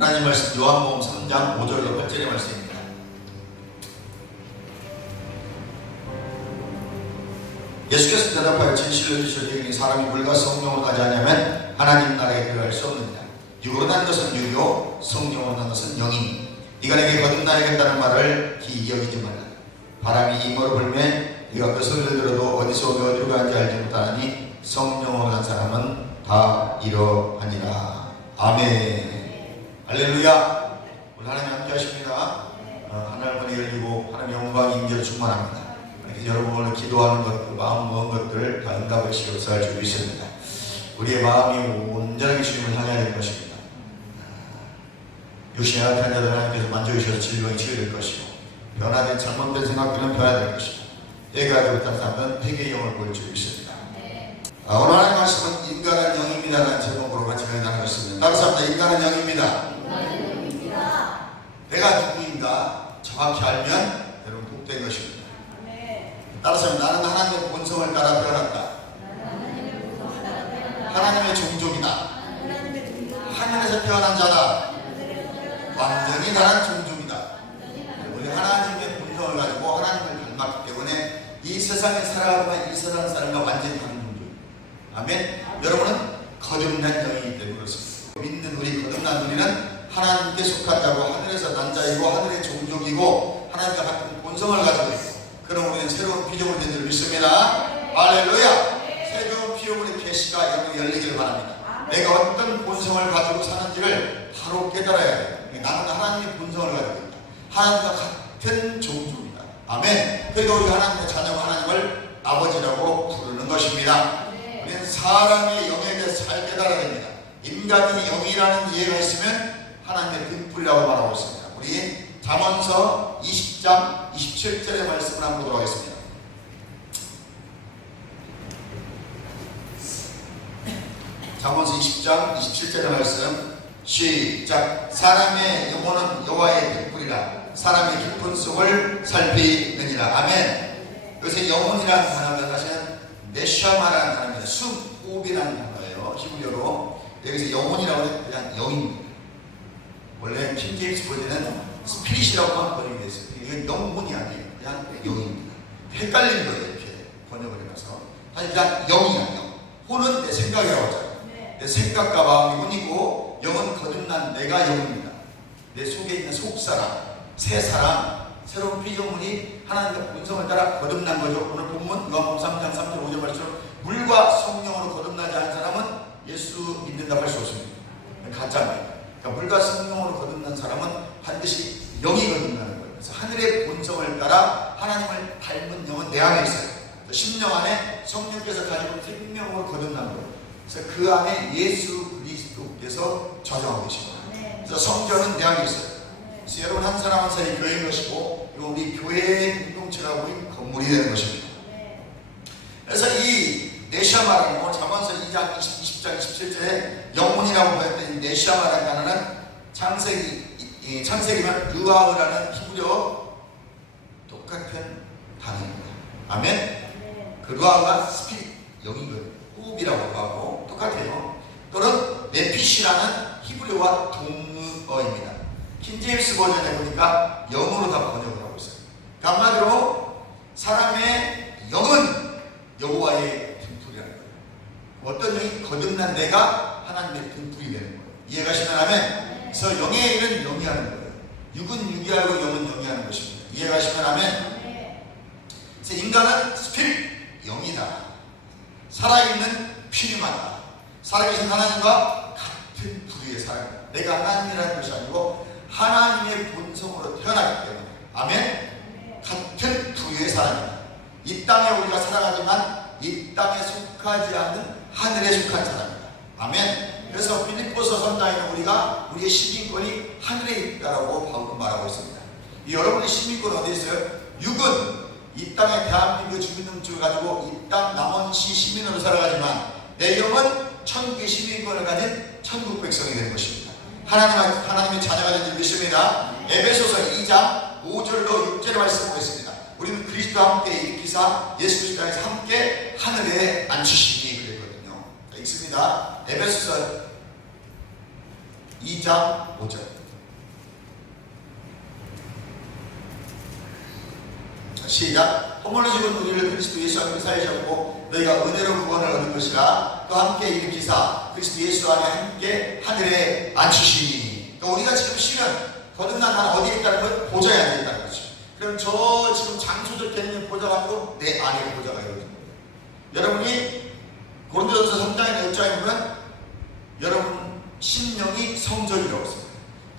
하나님 말씀 요한복음 3장 5절로 8절의 말씀입니다. 예수께서 대답하여 진실로 이르시되 사람이 물과 성령으로 가지 않으면 하나님 나라에 들어갈 수 없느니라. 육으로 난 것은 육이요 성령으로 난 것은 영이니 네가 내게 거듭나야겠다는 말을 기이 여기지 말라. 바람이 이모로 불매 네가 그 소리를 들어도 어디서 오며 어디로 가는지 알지 못하니 성령으로 난 사람은 다 이러하니라. 아멘. 할렐루야. 오늘 하나님 함께 하십니다. 하늘문이 열리고 하나님 영광 임재로 충만합니다. 여러분 오늘 기도하는 것들, 마음 먹은 것들 다 응답하시기 역사할 줄 믿습니다. 우리의 마음이 온전하게 주님을 향해야 될 것입니다. 육신의 악한 자들 하나님께서 만져주셔서 질병이 치유될 것이고 변화된 잘못된 생각들은 변화될 것이고 회개하지 못한 사람은 회개의 영을 보일 줄 믿습니다. 오늘 하나님 말씀은 인간은 영입니다라는 제목으로 같이 나누겠습니다. 따라서 합니다. 인간은 영입니다. 내가 누구인가 정확히 알면 여러분 복된 것입니다. 따라서 나는 하나님의 본성을 따라 태어났다. 하나님의 종족이다. 하늘에서 태어난 자다. 완전히 다른 종족이다. 우리 하나님의 본성을 가지고 하나님을 닮았기 때문에 이 세상에 살아가지만 이 세상 사람과 완전히 다른 종족입니다. 아멘. 여러분은 거듭난 영이기 때문에 그렇습니다. 믿는 우리 거듭난 우리는 하나님께 속한 자고 하늘에서 난 자이고 하늘의 종족이고 하나님과 같은 본성을 가지고 있고 그럼 우리는 새로운 피조물이 된 줄 믿습니다. 할렐루야. 새로운 피조물의 계시가 여러분 열리길 바랍니다. 내가 어떤 본성을 가지고 사는지를 바로 깨달아야 돼요. 나는 하나님의 본성을 가지고 있다. 하나님과 같은 종족이다. 아멘. 그리고 우리 하나님의 자녀가 하나님을 아버지라고 부르는 것입니다. 우리는 사람의 영에 대해서 잘 깨달아야 됩니다. 인간이 영이라는 이해가 있으면 하나님의 등불이라고 말하고 있습니다. 우리 잠언서 20장 27절의 말씀을 한번 보도록 하겠습니다. 잠언서 20장 27절의 말씀 시작. 사람의 영혼은 여호와의 등불이라 사람의 깊은 속을 살피느니라. 아멘. 여기서 영혼이라는 단어가 사실은 네샤마라는 단어입니다. 숨호흡이라는 단어예요. 히브리어로. 여기서 영혼이라고 해서 그냥 영입니다. 원래 킹제임스 버전은 스피릿이라고만 번역이 됐어요. 이게 영혼이 아니에요. 그냥 영입니다. 헷갈리는 거예요. 이렇게 번역을 해놔서. 사실 그냥 영이야. 영. 혼은 내 생각이라고 하잖아요. 내 생각과 마음이 혼이고 영은 거듭난 내가 영입니다. 내 속에 있는 속사람, 새 사람, 새로운 피조물이 하나님의 본성을 따라 거듭난 거죠. 오늘 본문 요한복음 3장 3절 5절 말처럼 물과 성령으로 거듭나지 않은 사람은 예수 믿는다고 할 수 없습니다. 가짜입니다. 그러니까 물과 성령으로 거듭난 사람은 반드시 영이 거듭나는 거예요. 그래서 하늘의 본성을 따라 하나님을 닮은 영은 내 안에 있어요. 심령 안에 성령께서 가지고 생명으로 거듭난 거예요. 그래서 그 안에 예수 그리스도께서 저장하고 계십니다. 그래서 성전은 내 안에 있어요. 그래서 여러분 한 사람 한 사람이 교회인 것이고 우리 교회의 공동체라고 이 건물이 되는 것입니다. 그래서 이 네샤마라는 거 잠언서 2장 20장 27절에 영혼이라고 보였던 이 네샤마라는 단어는 창세기만 르아흐라는 히브리어 똑같은 단어입니다. 아멘. 그 르아흐가 스피릿 영이거든요. 호흡이라고 하고 똑같아요. 또는 네피시라는 히브리어와 동어입니다. 킹제임스 버전에 보니까 영어로 다 번역을 하고 있어요. 그러니까 한마디로 사람의 영은 여호와의 등불이라는 거예요. 어떤 영이 거듭난 내가 하나님의 등불이 되는 거예요. 이해가시면 아멘. 그래서 영의 일은 영이 하는 거예요. 육은 육이 하고 영은 영이 하는 것입니다. 이해가시면 아멘. 그래서 인간은 스피릿, 영이다. 살아있는 피임하다. 살아계신 하나님과 같은 부류의 사람이다. 내가 하나님이라는 것이 아니고 하나님의 본성으로 태어나기 때문에 아멘. 같은 부류의 사람이다. 이 땅에 우리가 살아가지만 이 땅에 속하지 않은 하늘에 속한 사람이다. 아멘. 그래서 빌립보서 선장에는 우리가 우리의 시민권이 하늘에 있다라고 바울은 말하고 있습니다. 여러분의 시민권은 어디 있어요? 육은 이 땅의 대한민국 주민등록증을 가지고 이 땅 남원시 시민으로 살아가지만 내 영은 천국의 시민권을 가진 천국 백성이 되는 것입니다. 하나님의 자녀가 된 줄 믿습니다. 에베소서 2장 5절로 6절의 말씀을 보겠습니다. 우리는 그리스도와 함께 일으키사 예수 그리스도 안에서 함께 하늘에 앉히시니 그랬거든요. 읽습니다. 에베소서 2장 5절. 시작. 허물로 죽은 우리를 그리스도 예수 안에 살리셨고 너희가 은혜로 구원을 얻은 것이라 또 함께 일으키사 그리스도 예수 안에 함께 하늘에 앉히시니. 그러니까 우리가 지금 쉬는 거듭난 난 어디에 있다는 건 보좌에 앉아 있다는 거죠. 그럼 저 지금 장소적 개념의 보좌가 아니고 내 안에 보좌가 이루어진 거예요. 여러분이 고린도전서 3장의 6장에 보면 여러분 심령이 성전이라고 했습니다.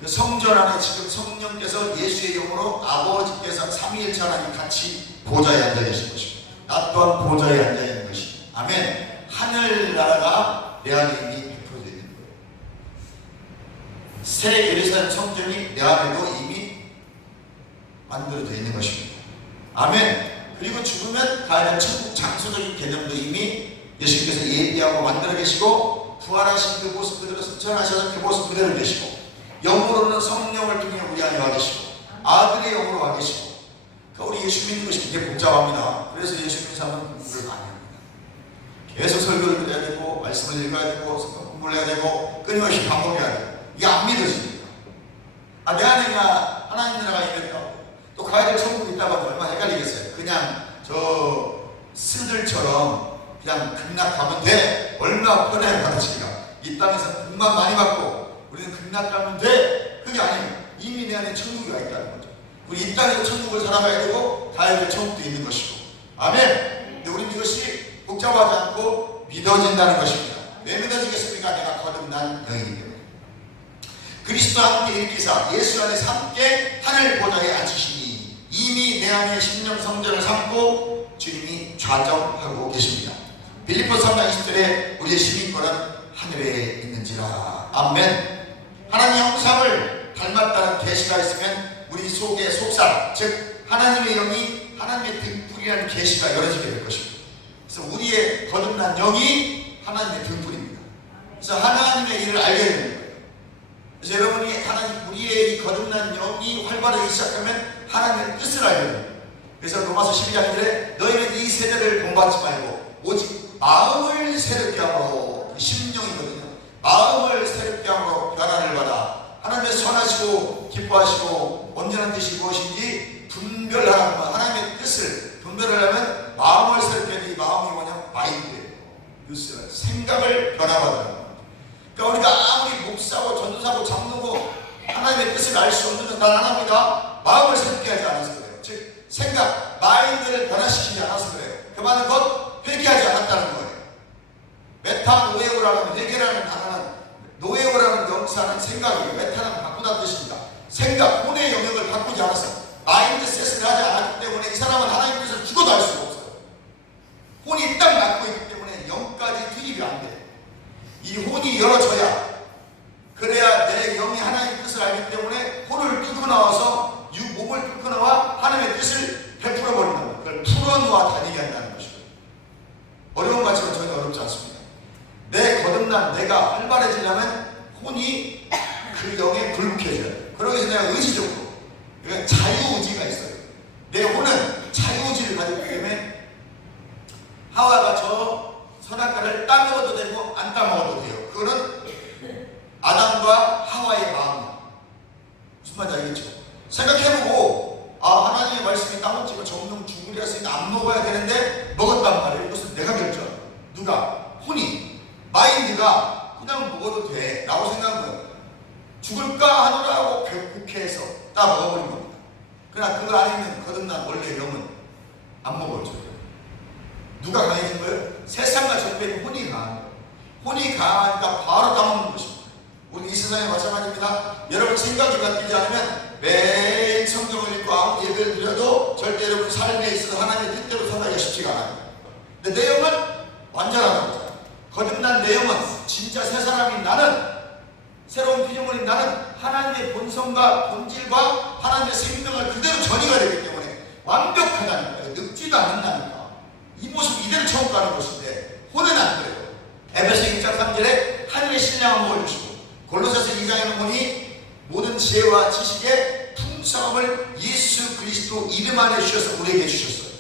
그 성전 안에 지금 성령께서 예수의 영으로 아버지께서 삼위일체 하나님 같이 보좌에 앉아 계신 것이고 나 또한 보좌에 앉아 있는 것이. 아멘. 하늘나라가 내 안에 이미 베풀어져 있는 거예요. 새 예루살렘 성전이 내 안에도 이미 만들어져 있는 것입니다. 아멘. 그리고 죽으면 가야 될 천국 장소적인 개념도 이미 예수님께서 예비하고 만들어 계시고 부활하신 그 모습 그대로 승천하셔서 그 모습 그대로 계시고 영으로는 성령을 통해 우리 안에 와 계시고 아들의 영으로 와 계시고. 그러니까 우리 예수 믿는 것이 굉장히 복잡합니다. 그래서 예수 믿는 사람은 공부를 많이 합니다. 계속 설교를 해야 되고 말씀을 읽어야 되고 성경 공부를 해야 되고 끊임없이 반복해야 되고 이게 안 믿어집니다. 내 안에 그냥 하나님 나라가 임했다고 또 가야 될 천국이 있다고 하면 얼마나 헷갈리겠어요. 그냥 저 스들처럼 그냥 극락하면 돼. 얼마나 편해요. 받으시기가 이 땅에서 복만 많이 받고 우리는 극락하면 돼. 그게 아니에요. 이미 내 안에 천국이 와 있다는 거죠. 우리 이 땅에서 천국을 살아가야 되고 가야 될 천국도 있는 것이고. 아멘. 근데 우리는 이것이 복잡하지 않고 믿어진다는 것입니다. 왜 믿어지겠습니까? 내가 거듭난 영이기 때문에. 그리스도와 함께 일으키사 예수 안에서 함께 하늘 보좌에 앉히시니 이미 내 안에 심령 성전을 삼고 주님이 좌정하고 계십니다. 빌립보서 3장 20절에 우리의 시민권은 하늘에 있는지라. 아멘. 하나님의 형상을 닮았다는 계시가 있으면 우리 속의 속사, 즉 하나님의 영이 하나님의 등불이라는 계시가 열어지게 될 것입니다. 그래서 우리의 거듭난 영이 하나님의 등불입니다. 그래서 하나님의 일을 알게 되는 거예요. 그래서 여러분이 우리의 이 거듭난 영이 활발하기 시작하면 하나님의 뜻을 알게 됩니다. 그래서 로마서 12장 1절에 너희는 이 세대를 본받지 말고 오직 마음을 새롭게 함으로, 심령이거든요. 마음을 새롭게 함으로 변화를 받아 하나님의 선하시고 기뻐하시고 온전한 뜻이 무엇인지 분별하라는 하나님의 뜻을 분별하려면 마음을 새롭게 하는 이 마음이 뭐냐? 마인드예요. 뉴스는 생각을 변화받는 거예요. 그러니까 우리가 아무리 목사고 전도사고 장로고 하나님의 뜻을 알 수 없는 건 단 하나입니다. 마음을 새롭게 하지 않아서 그래요. 즉 생각, 마인드를 변화시키지 않아서 그래요. 그 말은 곧 회개하지 않았다는 거예요. 메타노에오라는 회개라는 단어는 노에오라는 명사는 생각이에요. 메타는 바꾸다는 뜻입니다. 생각, 혼의 영역을 바꾸지 않았어요. 마인드셋을 하지 않았기 때문에 이 사람은 하나님의 뜻을 죽어도 알 수가 없어요. 혼이 딱 막고 있기 때문에 영까지 투입이 안 돼요. 이 혼이 열어져야, 그래야 내 영이 하나님의 뜻을 알기 때문에 혼을 뚫고 나와서 몸을 뚫고 나와 하나님의 뜻을 베풀어 버린다는 거예요. 그걸 풀어놓아 다니게 한다는 것이죠. 어려운 것 같지만 전혀 어렵지 않습니다. 내 거듭난 내가 활발해지려면 혼이 그 영에 굴복해져야 돼요. 그러기 위해서 내가 의지적으로, 그러니까 자유의지가 있어요. 내 혼은 자유의지를 가지기 때문에 하와가 저 선악과를 따먹어도 되고 안 따먹어도 돼요. 그거는 아담과 하와의 마음이에요. 무슨 말인지 알겠죠? 생각해보고 하나님의 말씀이 따먹지고 정령 죽으리라 했으니까 안 먹어야 되는데 먹었단 말이에요. 이것은 내가 결정. 누가? 혼이. 마인드가 그냥 먹어도 돼 라고 생각한 거예요. 죽을까 하노라고 국회에서 딱 먹어버린 겁니다. 그러나 그 안에 있는 거듭난 원래 영은 안 먹어줘. 누가 강해진 거예요? 세상과 적배인 혼이 강한 거예요. 혼이 강하니까 바로 따먹는 것입니다. 우리 이 세상에 마찬가지입니다. 여러분 생각이 바뀌지 않으면 매일 성경을 읽고 아무 예배를 드려도 절대 여러분 삶에 있어서 하나님의 뜻대로 살아가기가 쉽지가 않아요. 근데 내 영은 완전한 거죠. 거듭난 내 영은 진짜 새 사람인 나는, 새로운 피조물인 나는 하나님의 본성과 본질과 하나님의 생명을 그대로 전이가 되기 때문에 완벽하다는 거예요. 늙지도 않는다니까. 이 모습 이대로 처음 가는 것인데 혼은 안 그래요. 에베소 1장 3절에 하늘의 신령한 복을 주시고 골로새서 2장에는 보니 모든 지혜와 지식의 풍성함을 예수 그리스도 이름 안에 주셔서 우리에게 주셨어요.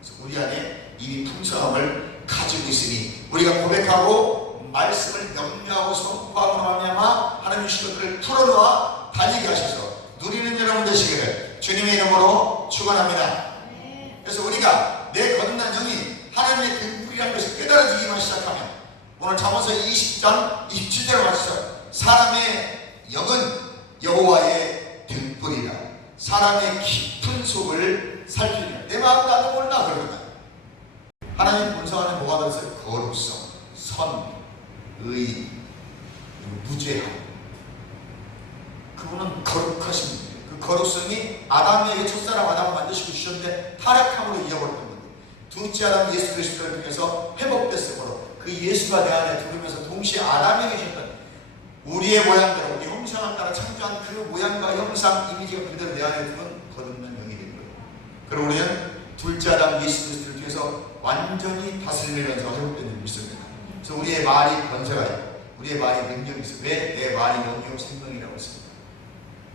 그래서 우리 안에 이미 풍성함을 가지고 있으니 우리가 고백하고 말씀을 명료하고 선포함으로 말미암아 하나님의 주신 것들을 풀어놓아 달리게 하셔서 누리는 여러분 되시기를 주님의 이름으로 축원합니다. 그래서 우리가 내 거듭난 영이 하나님의 등불이라는 것을 깨달아지기만 시작하면 오늘 잠언서 20장 27절을 마치죠. 사람의 영은 여호와의 등불이라 사람의 깊은 속을 살피느니라. 내 마음 나도 몰라 그러거든. 하나님 본성 안에 뭐가 들어있어요? 거룩성, 선, 의, 무죄함. 그분은 거룩하신 분이에요. 그 거룩성이 아담에게 첫사람 아담을 만드시고 주셨는데 타락함으로 잃어버렸던 건데 둘째 아담 예수 그리스도를 통해서 회복됐으므로 그 예수가 내 안에 들어오면서 동시에 아담에게 주셨던 우리의 모양대로 우리 형상을 따라 창조한 그 모양과 형상 이미지가 그대로 내 안에 들어온 거듭난 영이 된 거예요. 그럼 우리는 둘째 아담 예수 그리스도를 통해서 완전히 다스리면서 회복된 일이 있습니다. 그래서 우리의 말이 권세가 있고 우리의 말이 능력이 있어요. 왜? 내 말이 영이요 생명이라고 했습니다.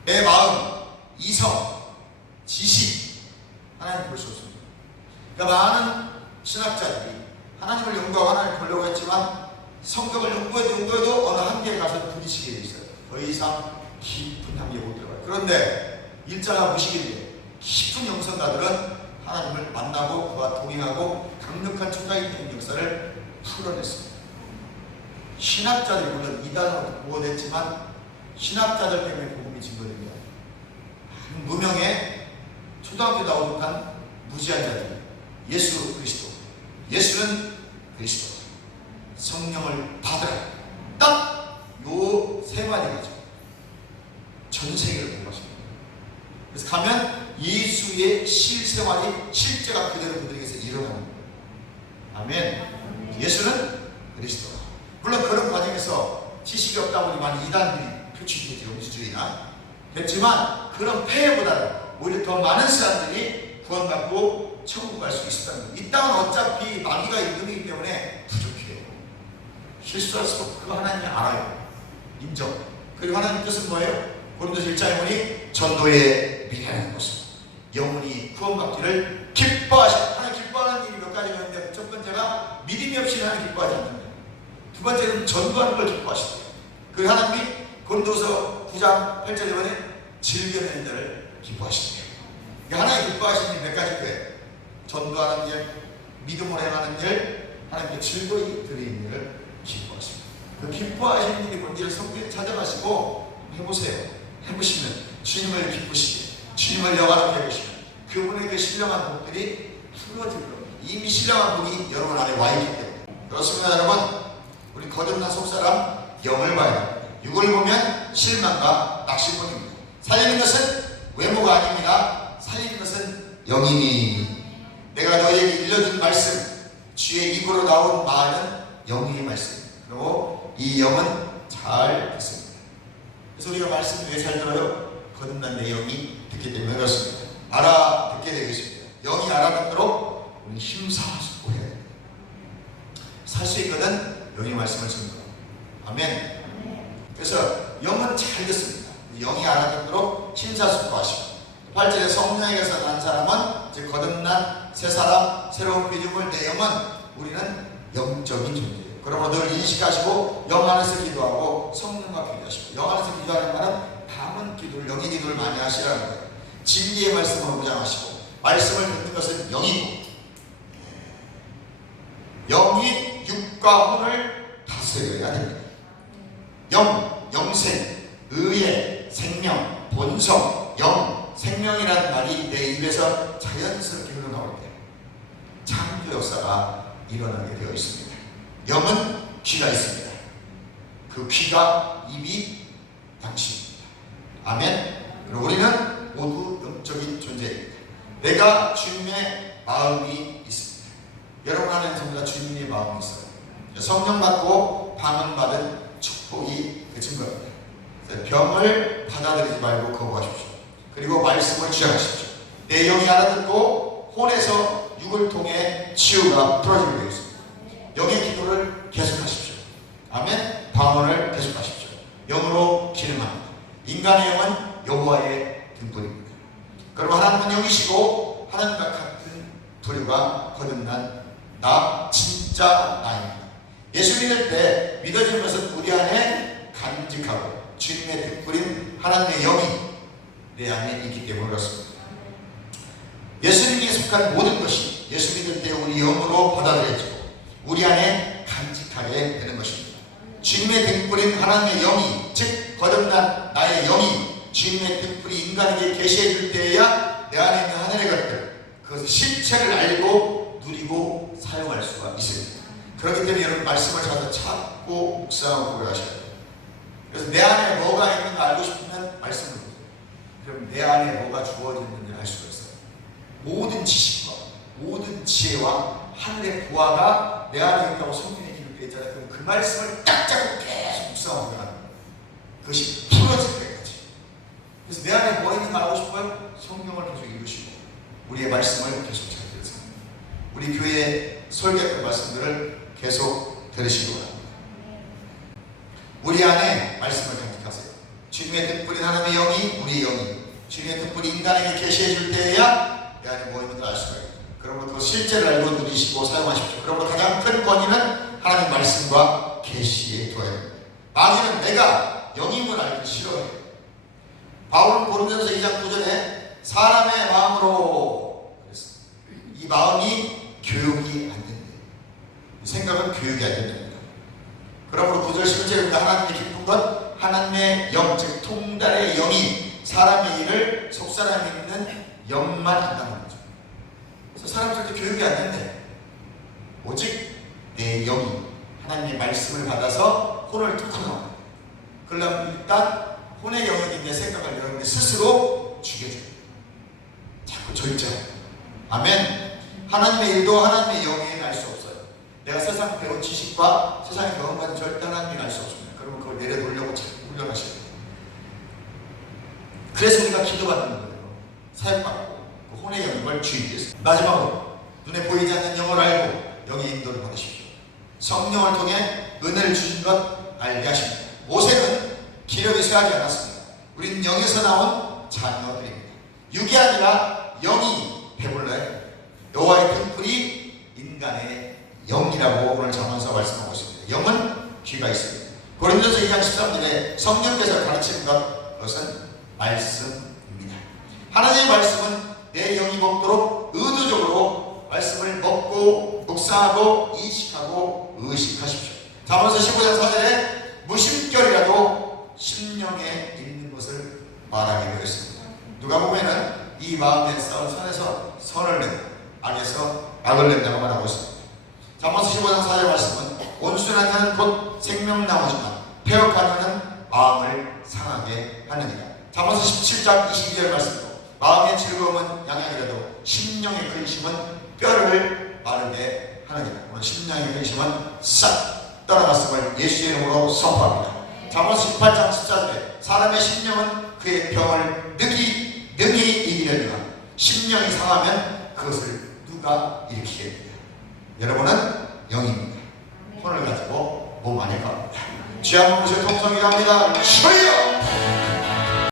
내 마음, 이성, 지식 하나님 볼 수 없습니다. 그러니까 많은 신학자들이 하나님을 연구하고 하나님을 보려고 했지만 성경을 연구해도 어느 한계에 가서 부딪히게 돼 있어요. 더 이상 깊은 한계에 못 들어가요. 그런데 일자가 무식인데 깊은 영성가들은 하나님을 만나고 그와 동행하고 강력한 초자적인 역사를 풀어냈습니다. 신학자들이 물론 이단으로 보호됐지만 신학자들 때문에 복음이 증거됩니다. 무명의 초등학교 나오지 못한 무지한 자들 예수 그리스도 예수는 그리스도 성령을 받으라 딱 요 세 마디가죠. 전 세계를 공부하십니다. 그래서 가면 예수의 실생활이 실제가 그대로 그들에게서 일어나는 거예요. 아멘. 예수는 그리스도다. 물론 그런 과정에서 지식이 없다 보니 많은 이단들이 표출되죠. 음주주의나 그렇지만 그런 폐해보다는 오히려 더 많은 사람들이 구원받고 천국 갈 수 있었다는 거예요. 이 땅은 어차피 마귀가 이름이기 때문에 부족해요. 실수할 수 없고 그 하나님이 알아요. 인정. 그리고 하나님 뜻은 뭐예요? 고린도서 1장에 보니 전도의 미래라는 것은 영혼이 구원받기를 기뻐하시는 하나님 기뻐하는 일이 몇 가지가 있는데 첫 번째가 믿음이 없이 하나님 기뻐하지 않는다. 두 번째는 전도하는 걸 기뻐하시대요. 그리고 하나님이 고린도서 9장 8절에 보니 즐겨내는 자를 기뻐하시대요. 하나님 기뻐하시는 일 몇 가지 거예요. 전도하는 일, 믿음으로 행하는 일, 하나님께 즐거이 드리는 일을 기뻐하십니다. 그 기뻐하시는 일이 뭔지를 성경에 찾아가시고 해보세요. 해보시면 주님을 기쁘시게 주님을 영화롭게 해보시면 그분에게 신령한 복들이 풀어질 겁니다. 이미 신령한 복이 여러분 안에 와 있기 때문에 그렇습니다. 여러분 우리 거듭난 속사람 영을 봐야 합니다. 육을 보면 실망과 낙심뿐입니다. 살리는 것은 외모가 아닙니다. 살리는 것은 영이니 내가 너희에게 일러준 말씀 주의 입으로 나온 말은 영의 말씀 그리고 이 영은 잘 듣습니다. 그래서 우리가 말씀을 왜 잘 들어요? 거듭난 내 영이 듣기 때문에 그렇습니다. 알아듣게 되겠습니다. 영이 알아듣도록 우리 힘사하시고 해야 됩니다. 살 수 있거든 영의 말씀을 듣는 거. 아멘. 그래서 영은 잘 듣습니다. 영이 알아듣도록 심사숙고하시고 8절에 성령에게서 난 사람은 즉 거듭난 새 사람 새로운 피조물 내 영은 우리는 영적인 존재예요. 그러므로 늘 인식하시고 영 안에서 기도하고 성령과 기도하시고 영 안에서 기도하는 말은 담은 기도를 영의 기도를 많이 하시라는 거예요. 진리의 말씀을 무장하시고 말씀을 듣는 것은 영이고 영이 육과 혼을 다스려야 됩니다. 영, 영생, 의의, 생명, 본성, 영, 생명이라는 말이 내 입에서 자연스럽게 흘러나올 때 창조 역사가 일어나게 되어 있습니다. 영은 귀가 있습니다. 그 귀가 입이 당신입니다. 아멘. 그리고 우리는 모두 영적인 존재입니다. 내가 주님의 마음이 있습니다. 여러분 안에 전부 다 주님의 마음이 있어요. 성령 받고 방언받은 축복이 그 증거입니다. 병을 받아들이지 말고 거부하십시오. 그리고 말씀을 주장하십시오. 내 영이 알아듣고 혼에서 육을 통해 치유가 풀어지게 되어 있습니다. 영의 기도를 계속하십시오. 아멘. 방언을 계속하십시오. 영으로 기능합니다. 인간의 영은 여호와의 등불입니다. 그럼 하나님은 영이시고 하나님과 같은 부류가 거듭난 나 진짜 나입니다. 예수 믿을 때 믿어지는 것은 우리 안에 간직하고 주님의 득불인 하나님의 영이 내 안에 있기 때문에 그렇습니다. 예수님께 속한 모든 것이 예수 믿을 때 우리 영으로 받아들여지고 우리 안에 간직하게 되는 것입니다. 주님의 득불인 하나님의 영이, 즉 거듭난 나의 영이 주님의 득불이 인간에게 계시해 줄 때에야 내 안에 있는 하늘의 것들, 그것의 실체를 알고 누리고 사용할 수가 있습니다. 그렇기 때문에 여러분 말씀을 찾아 찾고 묵상하고 고려하셔야 돼요. 그래서 내 안에 뭐가 있는가 알고 싶으면 말씀을 보세요. 그럼 내 안에 뭐가 주어졌는지 알 수가 있어요. 모든 지식과 모든 지혜와 하늘의 부하가 내 안에 있다고 성경에 기록되어 있잖아요. 그럼 그 말씀을 딱 잡고 계속 묵상하고 가는 거예요. 그것이 풀어질 때까지. 그래서 내 안에 뭐 있는가 알고 싶어요? 성경을 계속 읽으시고 우리의 말씀을 계속 잘 들으세요. 우리 교회 설교했던 말씀들을 계속 들으시기 바랍니다. 우리 안에 말씀을 간직하세요. 주님의 득불인 하나님의 영이 우리의 영이 주님의 득불이 인간에게 계시해 줄 때에야 내 안에 뭐 있는지 알 수가 있어요. 그러면 그 실제를 알고 누리시고 사용하십시오. 그러면 가장 큰 권위는 하나님 말씀과 계시에 두어야 됩니다. 마귀는 내가 영임을 알기 싫어해요. 바울은 고린도전서 2장 9절에 사람의 마음으로 그랬어요. 이 마음이 교육이 안 된대요. 생각은 교육이 안 된답니다. 그러므로 9절 11절에 하나님의 기쁜 것 하나님의 영, 즉 통달의 영이 사람의 일을 속사람이 있는 영만 한다는 거죠. 그래서 사람들도 교육이 안 된대. 오직 내 영이 하나님의 말씀을 받아서 혼을 툭 하는. 그러려면 일단 혼의 영역인 내 생각을 여러분이 스스로 죽여줘요. 자꾸 절제해요. 아멘. 하나님의 일도 하나님의 영에 알 수 없어요. 내가 세상 배운 지식과 세상의 경험과는 절대 하나님이 알 수 없습니다. 그러면 그걸 내려놓으려고 자꾸 훈련하셔야 돼요. 그래서 우리가 기도받는 거예요. 사역받고 그 혼의 영역을 주의하기 위해서. 마지막으로 눈에 보이지 않는 영을 알고 영의 인도를 받으십시오. 성령을 통해 은혜를 주신 것 알게 하십니다. 모세는 기력이 쇠하지 않았습니다. 우리는 영에서 나온 자녀들입니다. 육이 아니라 영이 배불러야 됩니다. 여호와의 등불이 인간의 영이라고 오늘 잠언서 말씀하고 있습니다. 영은 귀가 있습니다. 고린도서 2장 13절에 성령께서 가르치는 것은 말씀입니다. 하나님의 말씀은 내 영이 먹도록 의도적으로 말씀을 먹고 묵상하고 인식하고 의식하십시오. 잠언서 15장 4절에 무심결이라도 심령에 있는 것을 말하게 되었습니다. 누가 보면은 이 마음에 싸운 선에서 선을 내고 악에서 악을 낸다고 말하고 있습니다. 잠언서 15장 4절 말씀은 온순한 자는 곧 생명나무지만 폐역한 자는 마음을 상하게 하느니라. 잠언서 17장 22절 말씀도 마음의 즐거움은 양양이라도 심령의 근심은 뼈를 마르게 하느니라. 오늘 심령의 근심은 싹 떠나갔음을 예수의 이름으로 선포합니다. 잠언서 18장 14절에 사람의 심령은 그의 병을 능히 이기려니와 심령이 상하면 그것을 누가 일으키겠느냐. 여러분은 영입니다. 혼을 가지고 몸 안에 갑니다. 주여 한번 보시고 통성이 갑니다. 주여